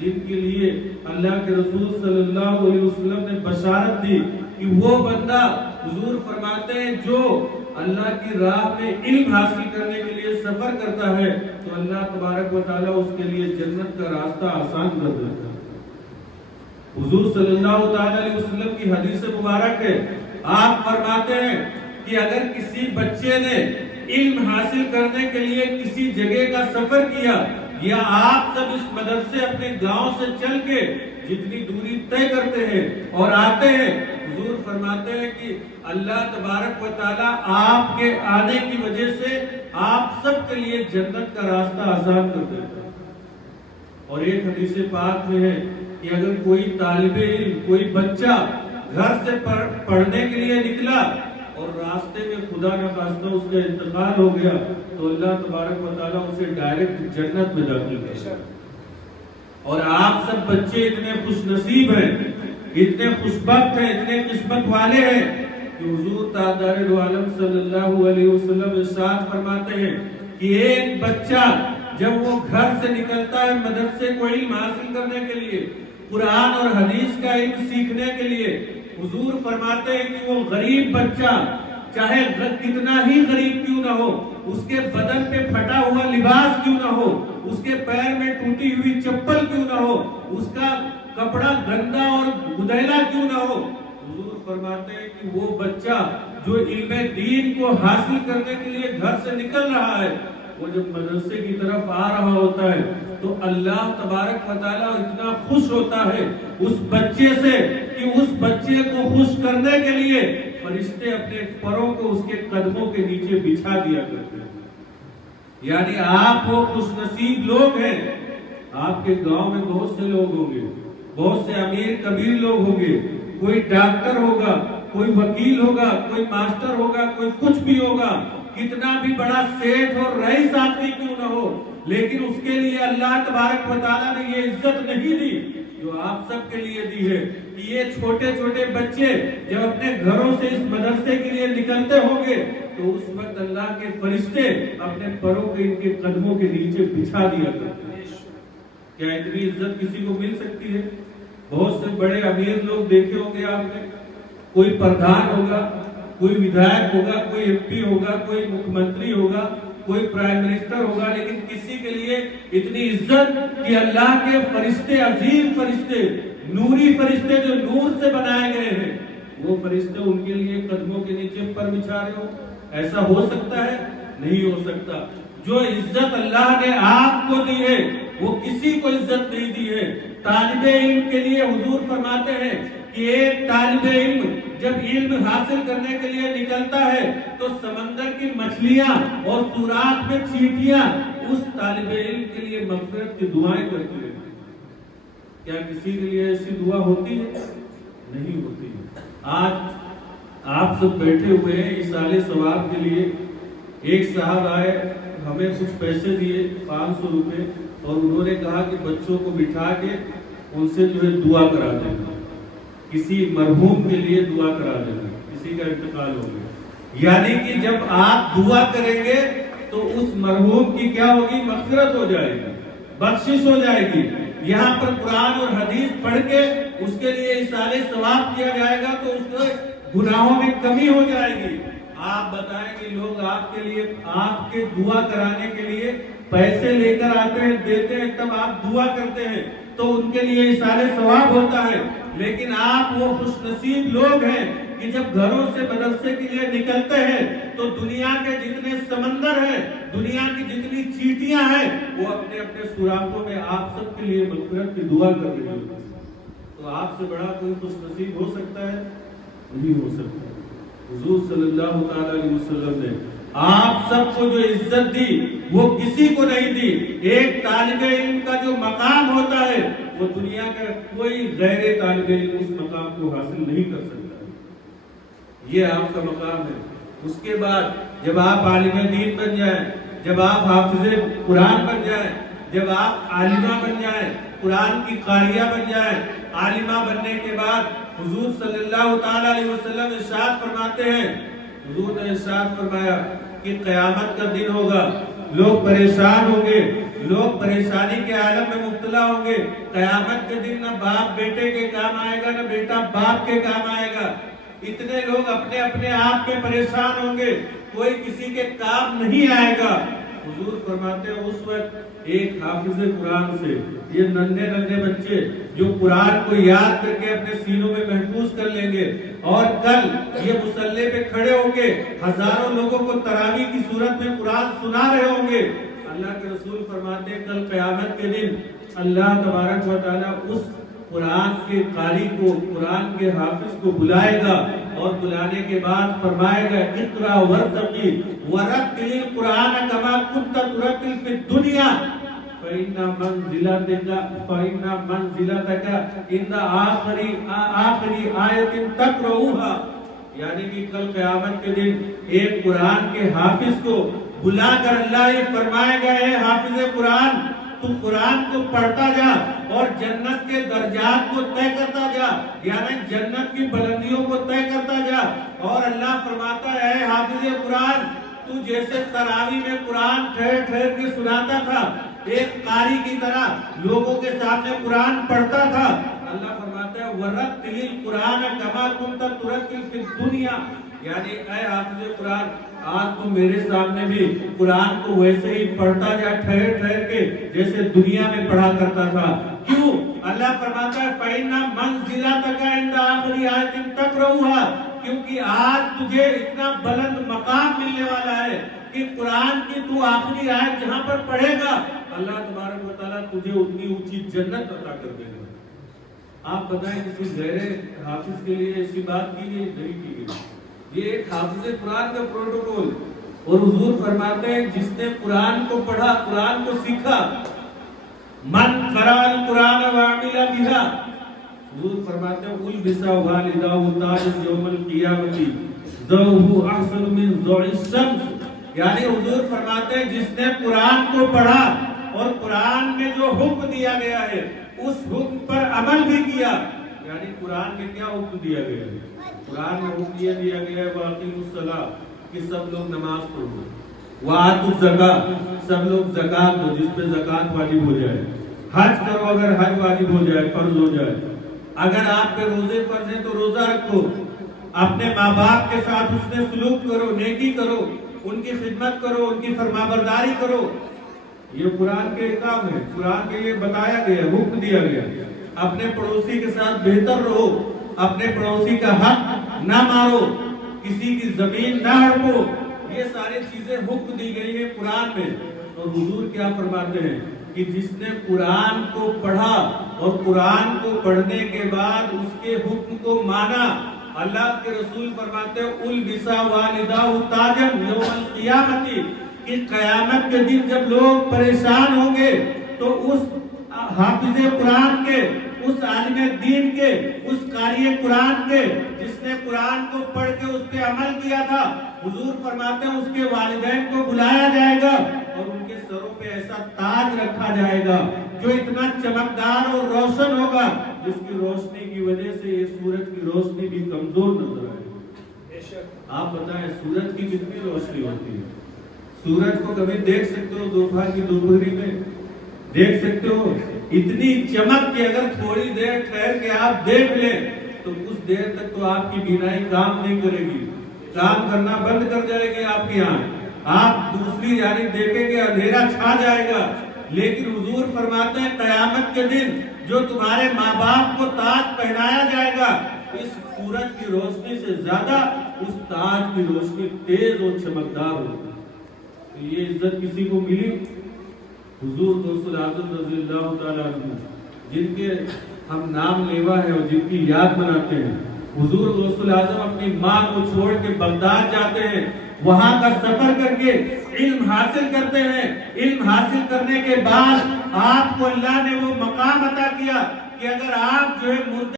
جن کے لیے اللہ کے رسول صلی اللہ علیہ وسلم نے بشارت دی کہ وہ بندہ، حضور فرماتے ہیں، جو اللہ کی راہ میں علم حاصل کرنے کے لیے سفر کرتا ہے تو اللہ تبارک و تعالیٰ اس کے لیے جنت کا راستہ آسان کر دیتا ہے۔ حضور صلی اللہ علیہ وسلم کی حدیث مبارک ہے، آپ فرماتے ہیں کہ اگر کسی بچے نے علم حاصل کرنے کے لیے کسی جگہ کا سفر کیا، یا آپ سب اس مدرسے اپنے گاؤں سے چل کے جتنی دوری طے کرتے ہیں اور آتے ہیں، حضور فرماتے ہیں کہ اللہ تبارک و تعالیٰ آپ کے آنے کی وجہ سے آپ سب کے لیے جنت کا راستہ آسان کر دیتا ہے۔ اور ایک حدیث پاک میں ہے کہ اگر کوئی طالب علم، کوئی بچہ گھر سے پڑھنے کے لیے نکلا اور راستے میں خدا نہ خواستہ اس کا انتقال ہو گیا تو اللہ تبارک و تعالیٰ اسے ڈائریکٹ جنت میں داخل کرے۔ اور آپ سب بچے اتنے خوش نصیب ہیں، اتنے خوش بخت ہیں، اتنے قسمت والے ہیں کہ حضور تاجدار دو عالم صلی اللہ علیہ وسلم ارشاد فرماتے ہیں کہ ایک بچہ جب وہ گھر سے نکلتا ہے مدرسے کو علم حاصل کرنے کے لیے، قرآن اور حدیث کا علم سیکھنے کے لیے، حضور فرماتے ہیں کہ وہ غریب بچہ چاہے کتنا ہی غریب کیوں نہ ہو، اس کے بدن پہ پھٹا ہوا لباس کیوں نہ ہو، اس کے پیر میں ٹوٹی ہوئی چپل کیوں نہ ہو، اس کا کپڑا گندا اور گدیلا کیوں نہ ہو، حضور فرماتے ہیں کہ وہ بچہ جو علم دین کو حاصل کرنے کے لیے گھر سے نکل رہا ہے، وہ جب مدرسے کی طرف آ رہا ہوتا ہے تو اللہ تبارک و تعالیٰ اتنا خوش ہوتا ہے اس بچے سے کہ اس بچے کو خوش کرنے کے لیے فرشتے اپنے پروں کو اس کے قدموں کے نیچے بچھا دیا کرتے ہیں۔ یعنی آپ وہ خوش نصیب لوگ ہیں۔ آپ کے گاؤں میں بہت سے لوگ ہوں گے، بہت سے امیر کبیر لوگ ہوں گے، کوئی ڈاکٹر ہوگا، کوئی وکیل ہوگا، کوئی ماسٹر ہوگا، کوئی کچھ بھی ہوگا، کتنا بھی بڑا سیٹھ اور رئیس آدمی کیوں نہ ہو، لیکن اس کے لیے اللہ تبارک و تعالیٰ نے یہ عزت نہیں دی جو آپ سب کے لیے دی ہے کہ یہ چھوٹے چھوٹے بچے جب اپنے گھروں سے اس مدرسے کے لیے نکلتے ہوں گے تو اس وقت اللہ کے فرشتے اپنے پروں کو ان کے قدموں کے نیچے بچھا دیا کرتے ہیں۔ کیا اتنی عزت کسی کو مل سکتی ہے؟ بہت سے بڑے امیر لوگ دیکھے ہوں گے آپ نے، کوئی پردھان ہوگا، کوئی ودھایک ہوگا، کوئی ایم پی ہوگا، کوئی مکھ منتری ہوگا، کوئی پرائم منسٹر ہوگا، لیکن کسی کے لیے اتنی عزت کہ اللہ کے فرشتے، عظیم فرشتے، نوری فرشتے جو نور سے بنائے گئے ہیں، وہ فرشتے ان کے لیے قدموں کے نیچے پر بچھا رہے ہو، ایسا ہو سکتا ہے؟ نہیں ہو سکتا۔ جو عزت اللہ نے آپ کو دی ہے وہ کسی کو عزت نہیں دی ہے۔ طالب علم کے لیے حضور فرماتے ہیں کہ ایک طالب علم جب علم حاصل کرنے کے لیے نکلتا ہے تو سمندر کی مچھلیاں اور سوراخ میں چیٹیاں اس طالب علم کے لیے مغفرت کی دعائیں کرتی ہیں۔ کیا کسی کے لیے ایسی دعا ہوتی ہے؟ نہیں ہوتی ہے۔ آج آپ سب بیٹھے ہوئے ہیں ایصال ثواب کے لیے، ایک صاحب آئے، ہمیں کچھ پیسے دیے 500 روپے، اور انہوں نے کہا کہ بچوں کو بٹھا کے ان سے جو ہے دعا کرا دینا، کسی مرحوم کے لیے دعا کرا دینا، کسی کا انتقال ہو گیا۔ یعنی کہ جب آپ دعا کریں گے تو اس مرحوم کی کیا ہوگی؟ مغفرت ہو جائے گی، بخشش ہو جائے گی۔ یہاں پر قرآن اور حدیث پڑھ کے اس کے لیے ایصال ثواب کیا جائے گا تو اس کے گناہوں میں کمی ہو جائے گی۔ آپ بتائیں کہ لوگ آپ کے لیے، آپ کے دعا کرانے کے لیے پیسے لے کر آتے ہیں، دیتے ہیں، تب آپ دعا کرتے ہیں تو ان کے لیے ایصال ثواب ہوتا ہے، لیکن آپ وہ خوش نصیب لوگ ہیں کہ جب گھروں سے مدرسے کے لیے نکلتے ہیں تو دنیا کے جتنے سمندر ہیں، دنیا کی جتنی چیٹیاں ہیں، وہ اپنے اپنے سوراخوں میں آپ سب کے لیے مغفرت کی دعا کر رہی ہوتی ہیں۔ تو آپ سے بڑا کوئی خوش نصیب ہو سکتا ہے؟ نہیں ہو سکتا۔ حضور صلی اللہ تعالی علیہ وسلم نے آپ سب کو جو عزت دی وہ کسی کو نہیں دی۔ ایک طالب علم کا جو مقام ہوتا ہے وہ دنیا کا کوئی غیر طالب علم اس مقام کو حاصل نہیں کر سکتا۔ یہ آپ کا مقام ہے۔ اس کے بعد جب آپ عالم دین بن جائیں، جب آپ حافظ قرآن بن جائیں، جب آپ عالمہ بن جائیں، قرآن کی قاریہ بن جائیں، عالمہ بننے کے بعد حضور صلی اللہ تعالی علیہ وسلم ارشاد فرماتے ہیں، حضور نے ارشاد فرمایا کہ قیامت کا دن ہوگا، لوگ پریشان ہوں گے، لوگ پریشانی کے عالم میں مبتلا ہوں گے۔ قیامت کے دن نہ باپ بیٹے کے کام آئے گا، نہ بیٹا باپ کے کام آئے گا۔ اتنے لوگ اپنے اپنے آپ میں پریشان ہوں گے، کوئی کسی کے کام نہیں آئے گا۔ حضور فرماتے ہیں اس وقت ایک حافظ قرآن سے، یہ ننھے ننھے بچے جو قرآن کو یاد کر کے اپنے سینوں میں محفوظ کر لیں گے، اور کل یہ مصلی پہ کھڑے ہوں گے، ہزاروں لوگوں کو تراویح کی صورت میں قرآن سنا رہے ہوں گے۔ اللہ کے رسول فرماتے ہیں کل قیامت کے دن اللہ تبارک و تعالیٰ اس قرآن کے قاری کو، قرآن کے حافظ کو بلائے گا، اور بلانے کے بعد فرمائے گا اقرا ورتقی ورتل القرآن کما کنت ترتل فی الدنیا فإن منزلتک عند آخر آیت تقرؤها، یعنی کہ کل قیامت کے دن ایک قرآن کے حافظ کو بلا کر اللہ یہ فرمائے گا اے حافظ قرآن تو قرآن کو پڑھتا جا اور جنت کے درجات کو طے کرتا جا، یعنی جنت کی بلندیوں کو طے کرتا جا۔ اور اللہ فرماتا ہے اے حافظ قرآن تو جیسے تراویح میں قرآن ٹھہر ٹھہر کے سناتا تھا، ایک قاری کی طرح لوگوں کے سامنے قرآن پڑھتا تھا، اللہ فرماتا ہے وَرَتِّلِ الْقُرْآنَ كَمَا كُنْتَ تُرَتِّلُ فِي الدُّنْيَا، یعنی اے حافظ قرآن آج تم میرے سامنے بھی قرآن کو ویسے ہی پڑھتا جا ٹھہر ٹھہر کے جیسے دنیا میں پڑھا کرتا تھا۔ کیوں؟ اللہ فرماتا ہے فَإِنَّ مَنزِلَتَكَ عِنْدَ آخِرِ آیَةٍ تَقْرَؤُهَا، کیونکہ آج تجھے اتنا بلند مقام ملنے والا ہے کہ قرآن کی تو آخری آیت جہاں پر پڑھے گا اللہ تبارک و تعالیٰ تجھے اتنی اونچی جنت عطا کر دے گا۔ آپ بتائیں کسی غیر حافظ کے لیے ایسی بات کی گئی نہیں کی گئی، یہ ایک حافظ قرآن کا پروٹوکول۔ اور حضور فرماتے ہیں جس نے قرآن کو پڑھا، قرآن کو سیکھا، من قرأ القرآن وعمل بها، حضور فرماتے ہیں البس والداه تاج یوم القیامت ذوہ احسن من ضوء الشمس، یعنی حضور فرماتے ہیں جس نے قرآن کو پڑھا اور قرآن میں جو حکم دیا گیا ہے اس حکم پر عمل بھی کیا، یعنی قرآن میں کیا حکم دیا گیا ہے؟ قرآن میں حکم یہ دیا گیا ہے وَأَقِیمُوا الصَّلَاةَ کہ سب لوگ نماز پڑھو، وَآتُوا الزَّکَاةَ سب لوگ زکات دو جس پہ زکات واجب ہو جائے، حج کرو اگر حج واجب ہو جائے، فرض ہو جائے، اگر آپ پہ روزے فرض ہیں تو روزہ رکھو، اپنے ماں باپ کے ساتھ حسن سلوک کرو، نیکی کرو، ان کی خدمت کرو، ان کی فرمانبرداری کرو، یہ قرآن کے احکام ہے، قرآن کے لیے بتایا گیا، حکم دیا گیا۔ اپنے پڑوسی کے ساتھ بہتر رہو، اپنے پڑوسی کا حق نہ مارو، کسی کی زمین نہ ہڑپو، یہ ساری چیزیں حکم دی گئی ہیں قرآن میں۔ اور حضور کیا فرماتے ہیں کہ جس نے قرآن کو پڑھا اور قرآن کو پڑھنے کے بعد اس کے حکم کو مانا، اللہ کے رسول فرماتے ہیں البس والداه تاجا یوم القیامت، کہ قیامت کے دن جب لوگ پریشان ہوں گے تو اس حافظ قرآن کے، اس عالم دین کے، اس قاری قرآن کے جس نے قرآن کو پڑھ کے اس پہ عمل کیا تھا، حضور فرماتے ہیں اس کے والدین کو بلایا جائے گا اور ان کے سروں پہ ایسا تاج رکھا جائے گا جو اتنا چمکدار اور روشن ہوگا جس کی روشنی کی وجہ سے یہ سورج کی روشنی بھی کمزور نظر آئے گی۔ آپ بتائیں سورج کی کتنی روشنی ہوتی ہے؟ سورج کو کبھی دیکھ سکتے ہو دوپہر کی دوپہری میں؟ دیکھ سکتے ہو اتنی چمک کہ اگر تھوڑی دیر ٹھہر کے آپ دیکھ لیں تو کچھ دیر تک تو آپ کی بینائی کام نہیں کرے گی، کام کرنا بند کر جائے گی آپ کی آنکھ، آپ دوسری جانب دیکھیں گے اندھیرا چھا جائے گا۔ لیکن حضور فرماتے ہیں قیامت کے دن جو تمہارے ماں باپ کو تاج پہنایا جائے گا اس سورج کی روشنی سے زیادہ اس تاج کی روشنی تیز اور چمکدار ہوگی۔ یہ عزت کسی کو ملی؟ حضور غوث اعظم رضی اللہ تعالیٰ عنہ جن کے ہم نام لیوا ہے اور جن کی یاد مناتے ہیں، حضور غوث اعظم اپنی ماں کو چھوڑ کے بغداد جاتے ہیں، وہاں کا سفر کر کے علم حاصل کرتے ہیں۔ علم حاصل کرنے کے بعد آپ کو اللہ نے وہ مقام عطا کیا کہ اگر آپ جو ہے